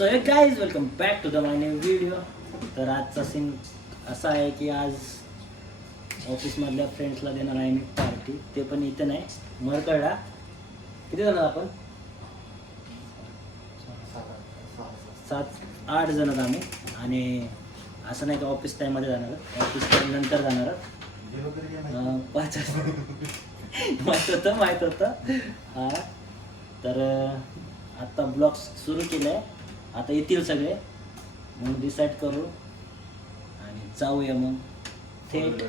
So hey guys welcome back to the my new video. तर आजचा scene असा आहे की आज ऑफिसमधल्या फ्रेंड्सला देणार आहे मी पार्टी. ते पण इथे नाही, मरकडला. किती जण आपण? 7-8 जण आम्ही. आणि असं नाही की ऑफिस टाईममध्ये जाणार, ऑफिस टाईम नंतर जाणार. 5 माहीत होतं हां. तर आत्ता ब्लॉग सुरू केलं आहे. आता येतील सगळे, मग डिसाईड करू आणि जाऊया मग थेट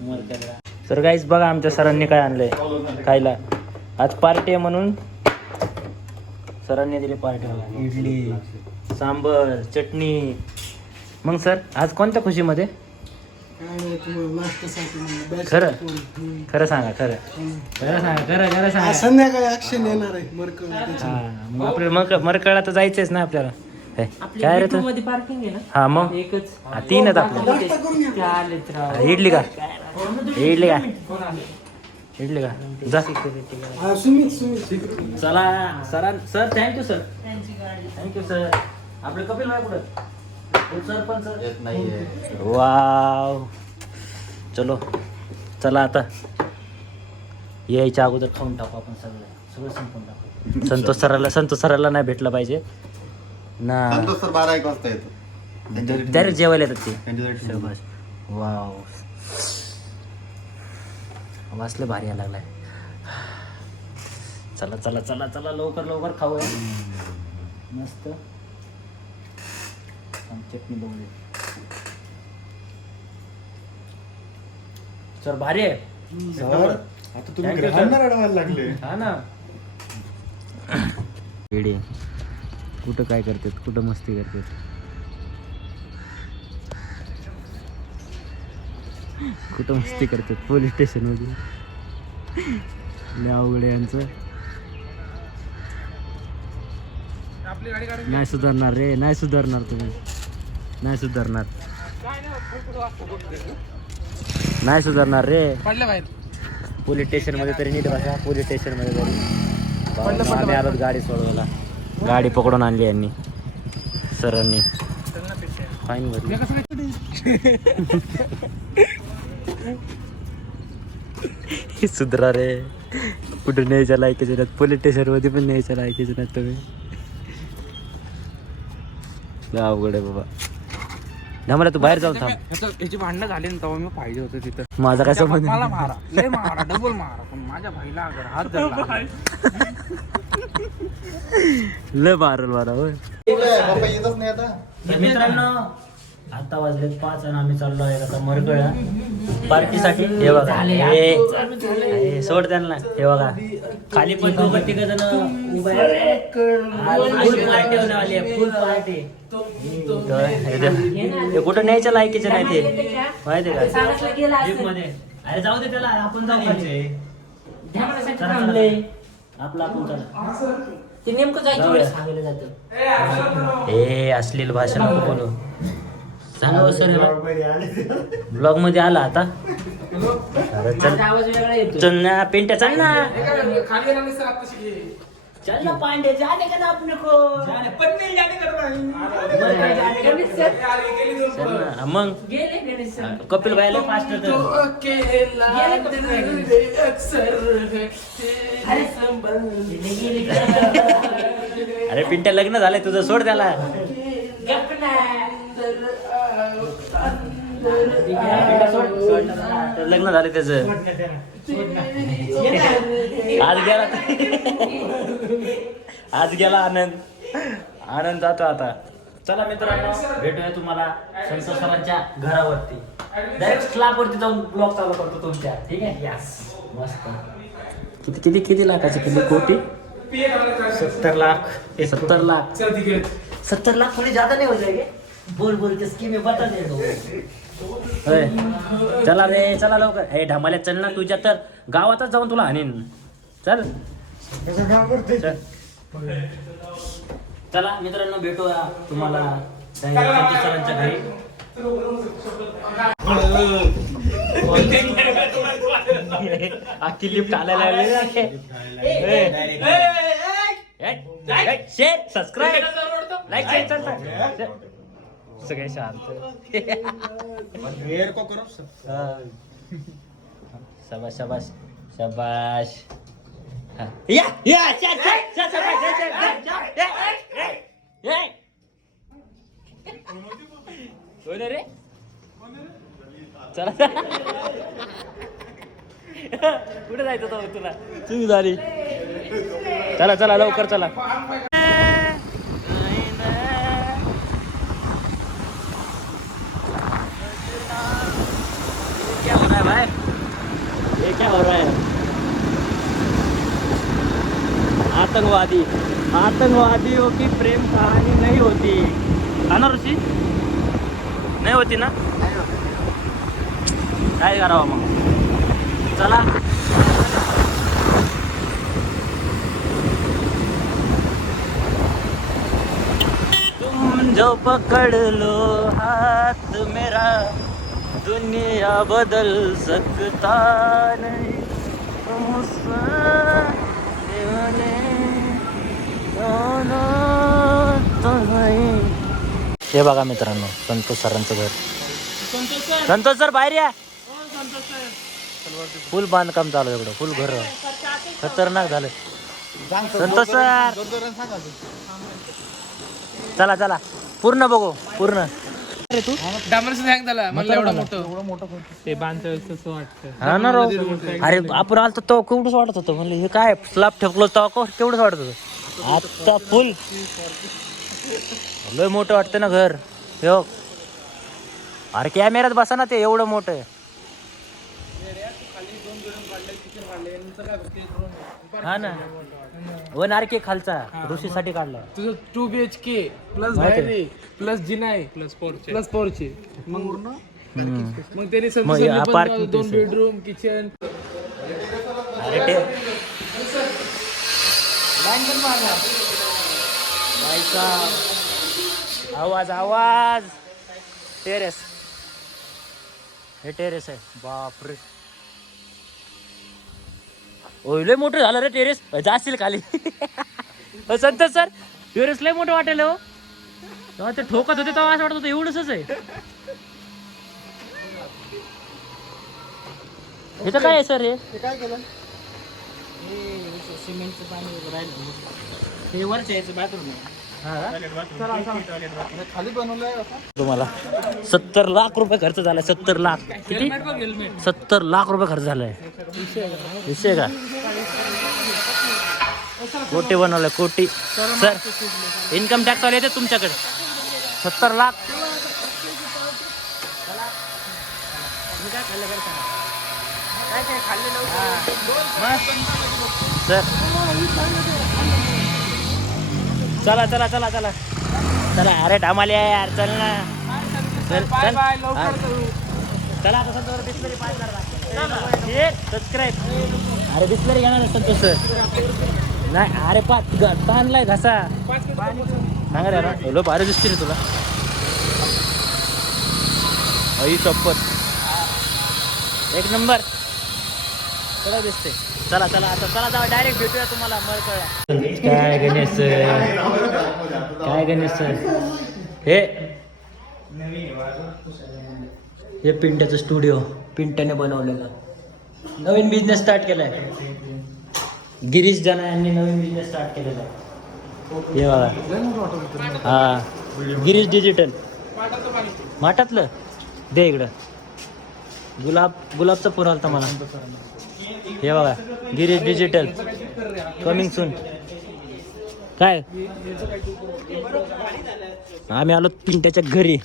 मरकडला. तर गाईज बघा आमच्या सरांनी काय आणलंय खायला. आज पार्टी आहे म्हणून सरांनी दिली पार्टी. इडली, सांबर, चटणी. मग सर आज कोणत्या खुशीमध्ये? खरं खरं सांगा, खरं खरं सांगा, खरं सांगा. संध्याकाळी ऍक्शन येणार आहे मरकळ. मग आपल्याला मरकडला तर जायचंच ना आपल्याला. काय रे तू? पार्किंग आहे ना? हा मग एकच 3 आपल्या. इडली का? इडली का? इडली का? जा. चला sir thank you sir. Thank you sir. आपले कपिल भाई कुठं? सरपंच येत नाहीये. वाव. चलो चला आता यायच्या अगोदर खाऊन टाकू आपण. सगळं संपून टाकू. संतोष सराला नाही भेटलं पाहिजे ना. संतोष सर 12-1 वाजता येतो. डायरेक्ट जेवायला येतात ते. वाव वाचलं भारी यायला लागलाय. चला चला चला चला लवकर खाऊया मस्त. चटणी बघू सर, भारी आहे. आता तुम्ही ग्रहांना रडवायला लागले. हा ना. वेडी कुठं काय करतात, कुठं मस्ती करतात. कुठं मस्ती करतात पोलीस स्टेशन मध्ये. अवघड यांचं नाही सुधारणार रे, नाही सुधारणार. तुम्ही नाही सुधारणार, नाही सुधारणार रे. पोलीस स्टेशन मध्ये तरी नीट बसा. पोलीस स्टेशन मध्ये तरी आम्ही आलो गाडी सोडवायला. गाडी पकडून आणली यांनी, सरांनी फाईन भरली. सुधरा रे. कुठे न्यायच्या लायकीचे नाहीत, पोलीस स्टेशन मध्ये पण न्यायच्या लायकीचे नाहीत तुम्ही. अवघड आहे बाबा. मला तू बाहेर जाऊन थांब. याची भांडणं झाली ना तेव्हा मी पाहिजे होतं तिथं. माझा काय संबंध? मला मारा, लय मारा, डबल मारा, पण माझ्या भाईला अगर हात धरला. लय मारल मला. होय पप्पा येतच नाही आता. मित्रांनो आता वाजलेत 5 आणि आम्ही चाललो आहे आता मरकडला पार्टीसाठी. हे बघा, हे सोड त्यांना. हे बघा खाली पण 2-3 जण उभे आहेत. फुल पार्टी होण्यावाली आहे, फुल पार्टी. हे कुठं न्यायच्या लायकीचे नाही ते, माहिती आहे का? जीप मध्ये. अरे जाऊ दे त्याला, आपण जाऊ पाहिजे. आपला आपण चला. ते नेमकं जायचं सांगितलं जातं. हे अश्लील भाषण नको बोलू. सांगा सर, ब्लॉग मध्ये आला आता. अरे चल आवाज वेगळा येतो. चल ना पेंट्या, चल ना. चल ना पांडे, जाने का ना अपने को. चल ना. मग गेले गणेश सर. कपिल भाईला फास्ट अरे पिंट्या लग्न झालंय तुझं, सोड त्याला. लग्न झालं त्याचं. आज गेला आनंद जातो आता. चला मित्रांनो भेटूया तुम्हाला संतोष सरांच्या घरावरती. डायरेक्ट स्लॅबवरती जाऊन ब्लॉग चालू करतो तुमच्या. ठीक आहे. यस मस्त. किती लाखाचे किती कोटी? 70 लाख. 70 लाख. 70 लाख थोड़ी ज्यादा नहीं हो जाएंगे? बोल के स्कीम बता दे दो. चला रे, चला लवकर. हे ढमाल्या चल ना. तुझ्या तर गावातच जाऊन तुला हाणीन. चल चला मित्रांनो भेटूया तुम्हाला संतोष सरांच्या घरी. आखी लिफ्ट आलायला लागली. शेअर सबस्क्राईब लाईक सगळे शांत हा. शाबाश शाबाश शाबाश हा. या या चल चल चल कोण रे चला कुठे जायचं तो तुला चूक झाली चला चला लवकर चला क्या हो रहा है भाई ये क्या हो रहा है आतंकवादियों की प्रेम कहानी नहीं होती है ना ऋषि नाही होती ना काय करावं मग चला तुम जो पकड़ लो हाथ मेरा दुनिया बदल सकता नहीं मुझसे दीवाने तो नहीं. हे बघा मित्रांनो संतोष सरांचं घर. संतोष सर बाहेर या. फुल बांधकाम चालू आहे इकडं फुल घर खतरनाक झालं. संतोष सर चला चला पूर्ण बघू पूर्ण. अरे तू डांबरचं सांग त्याला म्हणलं एवढं मोठं ते बांधतं असं वाटतं हा ना राव. अरे आपण आलतो तो केवढंच वाटत होतं म्हणलं हे काय स्लॅब ठेवलं तेव्हा केवढंच वाटत होतं. आता फुल लय मोठं वाटतं ना घर. हो अरे कॅमेऱ्यात बसा ना ते एवढं मोठं आहे. हा ना 1 RK खालचा ऋषीसाठी काढला तुझं 2 BHK प्लस माहिती आहे. बाहेर प्लस जिनाई प्लस पोर्च मग त्याने मग या parking 2 बेडरूम किचन. अरे ते आवाज आवाज टेरेस हे टेरेस आहे बापरे. ओय लय मोठं झालं रे टेरेस जाशील खाली. संतोष सर टेरेस लय मोठं वाटेल हो. तेव्हा ते ठोकत होते तेव्हा असं वाटत होतं एवढंच आहे. हे तर काय आहे सर हे काय केलं सिमेंटचं पाणी राहिलं हे वरच्या याचं बाथरूम आहे. खाली बनवलंय तुम्हाला 70 लाख रुपये खर्च झालाय. 70 लाख किती 70 लाख रुपये खर्च झालाय. विषय का कोटी बनवलंय कोटी. सर इन्कम टॅक्स वाले येते तुमच्याकडे 70 लाख. सर चला चला चला चला चला. अरे डामाले यार चल ना चल चल चला आता संतोष बिस्लरी पाय करा सबस्क्राईब. अरे बिस्लरी घेणार आहे संतोष सर नाही. अरे ताणलाय घसा सांगा रे ना लो भारी दिसते रे तुला. आई चप्पल एक नंबर सगळं दिसते. चला चला आता चला जाऊ डायरेक्ट भेटूया तुम्हाला मळकळला. काय गणेश काय गणेश सर हे पिंट्याचं स्टुडिओ पिंट्याने बनवलेलं. नवीन बिझनेस स्टार्ट केलाय गिरीश जना यांनी नवीन बिझनेस स्टार्ट केलेला आहे. हे बघा हा गिरीश डिजिटल माठातलं दे इकडं. गुलाबचं फुल आलता मला. हे बघा गिरीश डिजिटल कमिंग सून. काय आम्ही आलो पिंट्याच्या घरी.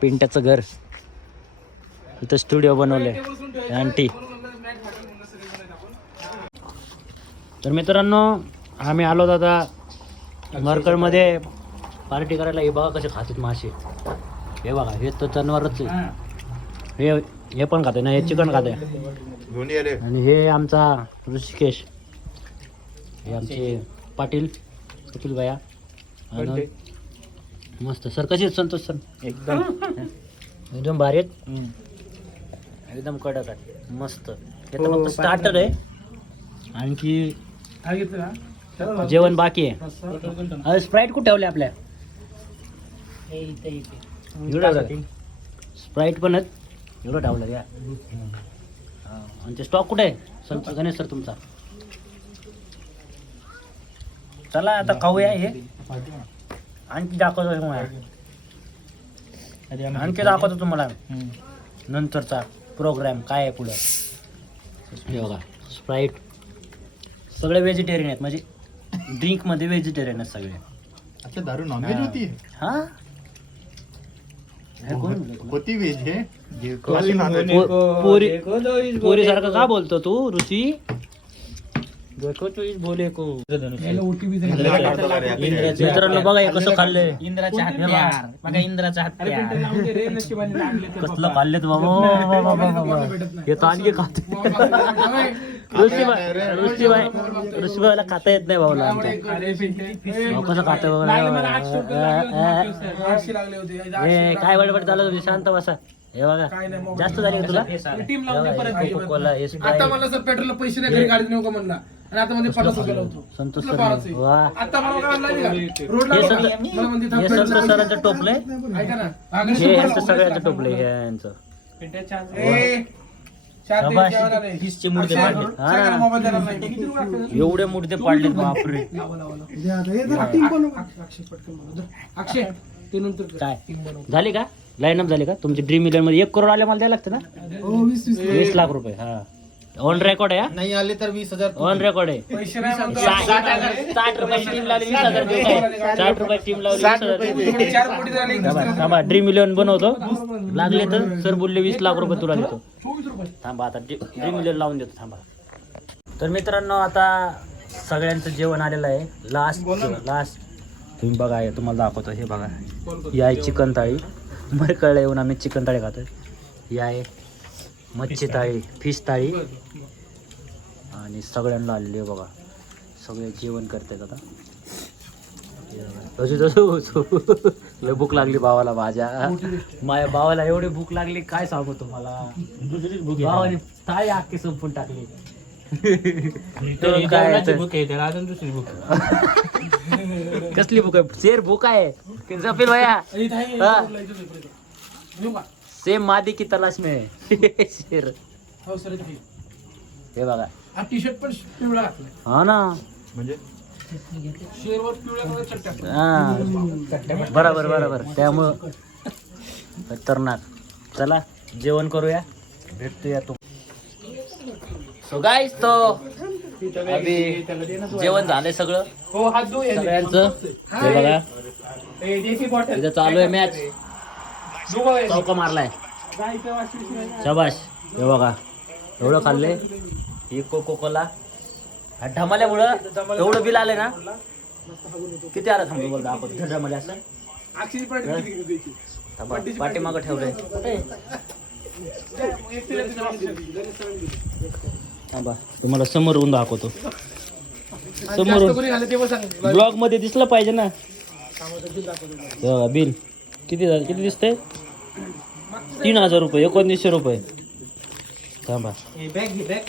पिंट्याचं घर इथं स्टुडिओ बनवलंय आंटी. तर मित्रांनो आम्ही आलो आता मरकडमध्ये पार्टी करायला. हे बघा कसे खातात मासे. हे बघा हे तर जनावरच आहे. हे पण खाते ना हे चिकन खाते. आणि हे आमचा ऋषिकेश हे आमचे पाटील कपिल भैया. मस्त सर कसे आहेत संतोष सर एकदम भारी आहेत एकदम कडक आहे मस्त. हे तर फक्त स्टार्टर आहे. आणखी जेवण बाकी आहे. स्प्राईट कुठे ठेवले आपल्या स्प्राईट पण आहेत. एवढं ठेवलं या. आणि ते स्टॉक कुठे आहे संत गणेश सर तुमचा? चला आता खाऊया हे. आणखी दाखवतो तुम्हाला, आणखी दाखवतो तुम्हाला नंतरचा प्रोग्राम काय आहे पुढं. हे बघा स्प्राईट. सगळे व्हेजिटेरियन आहेत, म्हणजे ड्रिंक मध्ये व्हेजिटेरियन आहेत सगळे. अच्छा दारू नॉनव्हेज होती? हा होती व्हेज हे पोरी पोरी सारखं का बोलतो तू ऋषी? मित्रांनो बघा हे कसं खाल्लंय. इंद्राच्या हत्यार बघा, इंद्राच्या हत्यार कसलं खाल्लेत बाबा. हे तर आणखी खाते. ऋषीबाईला खाता येत नाही भाऊला आमच्या. कसं खात काय बडबड चालू होती? शांत बसा. हे बघा जास्त झाली का तुला? आता मला सर पेट्रोलला पैसे नाही, घरी गाडी नेऊ का म्हणला, आणि आता मध्ये पटास गेला होतो. संतोष तुला सर पाळाच आहे. वा. आता मला काय म्हणला नाही का? रोडला हे बघा. संत- मला म्हणते थांब हे पेट्रोलला संतोष पैसे सरांचं टोपलंय. ऐका ना. हे यांचं सगळ्यांचं टोपलंय हे यांचं. ए, चार दिवस शाबास. जेवणार आहे. 30 चे मुर्दे अक्षय, पाडले. सगळ्यांना हा. मोबाईल देणार नाही. एवढे मुर्दे पाडले बापरे. अक्षय पटकन मला दे. अक्षय ते नंतर कर. काय टीम बनव. झाली का लाईन अप झाली का तुमची? ड्रीम इलेव्हन मध्ये 1 करोड आले मला द्यायला लागतं ना? 20 लाख रुपये. हा ऑन रेकॉर्ड आहे. हा नाही आले तर 20,000. ऑन रेकॉर्ड आहे. पैसे नाही म्हणतो. 60 रुपये टीम लावली 20,000 देऊ काय? 60 रुपये टीम लावली 20,000 देऊ. तुकडे 4 कोटी झाले, एक दुसऱ्याचं. थांबा ड्रीम इलेव्हन बनवतो. लागले तर सर बोलले 20 लाख रुपये तुला देतो. 24 रुपये. थांबा आता ड्रीम इलेव्हन लावून देतो. थांबा. तर मित्रांनो आता सगळ्यांचं जेवण आलेलं आहे. लास्ट तुम्ही बघा हे तुम्हाला दाखवतो. हे बघा ही आहे चिकन थाळी. मरकळला येऊन आम्ही चिकन थाळी खातो. ही आहे मच्छी थाळी, फिश थाळी, आणि सगळ्यांना आलेली आहे बघा. सगळे जेवण करतात आता. लय भूक लागली भावाला माझ्या. माझ्या भावाला एवढी भूक लागली काय सांगू तुम्हाला. भावाने थाळी अख्खी संपून टाकली. काय कसली भूक आहे? शेर भूक आहे की जफील भैया? इथं आहे, हा. इथं आहे. घेऊ का? सेम मादी की तलाश में शेर. हो सर इथं आहे. हे बघा. हा टी शर्ट पण पिवळा घातलाय. हा ना. म्हणजे शेरवर पिवळ्या कलर चट्टा. हा बरोबर बरोबर. त्यामुळं खतरनाक. चला जेवण करूया, भेटूया तू. सो गाईस तो अभी जेवण झालंय सगळं हो हात धुऊ याने. सगळ्यांचं. हे बघा ए, देसी बॉटल. इथं चालू आहे मॅच. धुऊ याने. चौका मारलाय. गाईचं वासरू. शाबाश. हे बघा एवढं खाल्ले. ही कोको कोला ढमाल्यामुळं एवढं बिल आले ना. किती आलं थांबलो बघ दाखवतो. ढमाले असं अक्षयची पार्टी किती किती द्यायची? थांबा पाठीमागं ठेवलंय. थांबा तुम्हाला समोरून दाखवतो. समोरून कोणी घाले ते पण सांग. ब्लॉग मध्ये दिसलं पाहिजे ना. बिल किती दिसतंय? 3,000 रुपये, 1900 रुपये. थांबा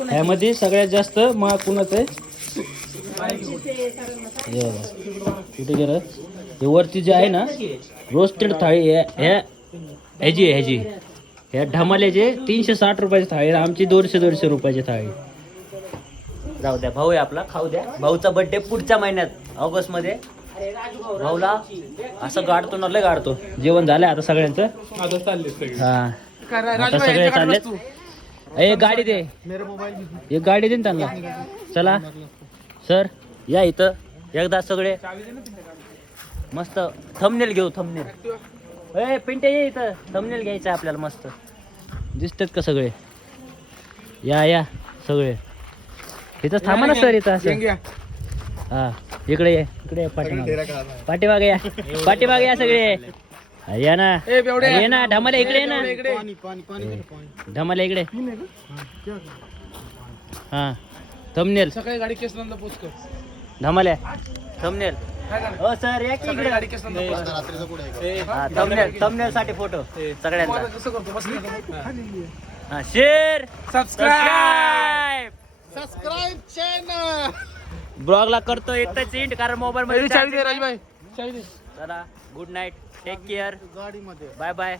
ह्यामध्ये सगळ्यात जास्त मग कुणाचं आहे? हे बघा. कुठे गेलं? हे वरती जे आहे ना रोस्टेड थाळी ह्याची ह्या ढमाल्याचे 360 रुपयाची थाळी. आमची 200 रुपयाची थाळी. जाऊ द्या भाऊ आहे आपला, खाऊ द्या. भाऊचा बर्थडे पुढच्या महिन्यात ऑगस्ट मध्ये. भाऊला असं गाडतो ना, लय गाडतो. जेवण झालंय आता सगळ्यांचं. आता चालले सगळे. हा आता सगळे चाललेत. एक गाडी दे, एक गाडी दे ना त्यांना. चला सर या इथं एकदा सगळे मस्त थंबनेल घेऊ. थंबनेल ए पिंटे ये इथं. थंबनेल घ्यायचं आहे आपल्याला. मस्त दिसतात का सगळे? या सगळे इथं थांबा ना सर. इथं असं हा इकडे ये पाठीमागे या सगळे. या ना ये ना ढमाला इकडे ये ना. ढमाला इकडे. हा थंबनेल सकाळी गाडी केस नंतर पोच कर. धमाल्या थंबनेल. हो सर या की इकडे. गाडी केस नंतर पोच कर. रात्रीचं पुढे आहे का? हा थंबनेल साठी फोटो सगळ्यांचा. कसं करतो बस. हा share subscribe. Subscribe. Subscribe channel. ब्लॉगला करतो इथंच एंड कारण मोबाईल मध्ये चावी दे राजभाई चावी दे चला गुड नाईट टेक केअर गाडीमध्ये बाय बाय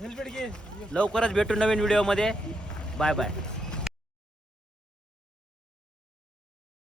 हेल्मेट घे लवकरच भेटू नवीन व्हिडिओ मध्ये बाय बाय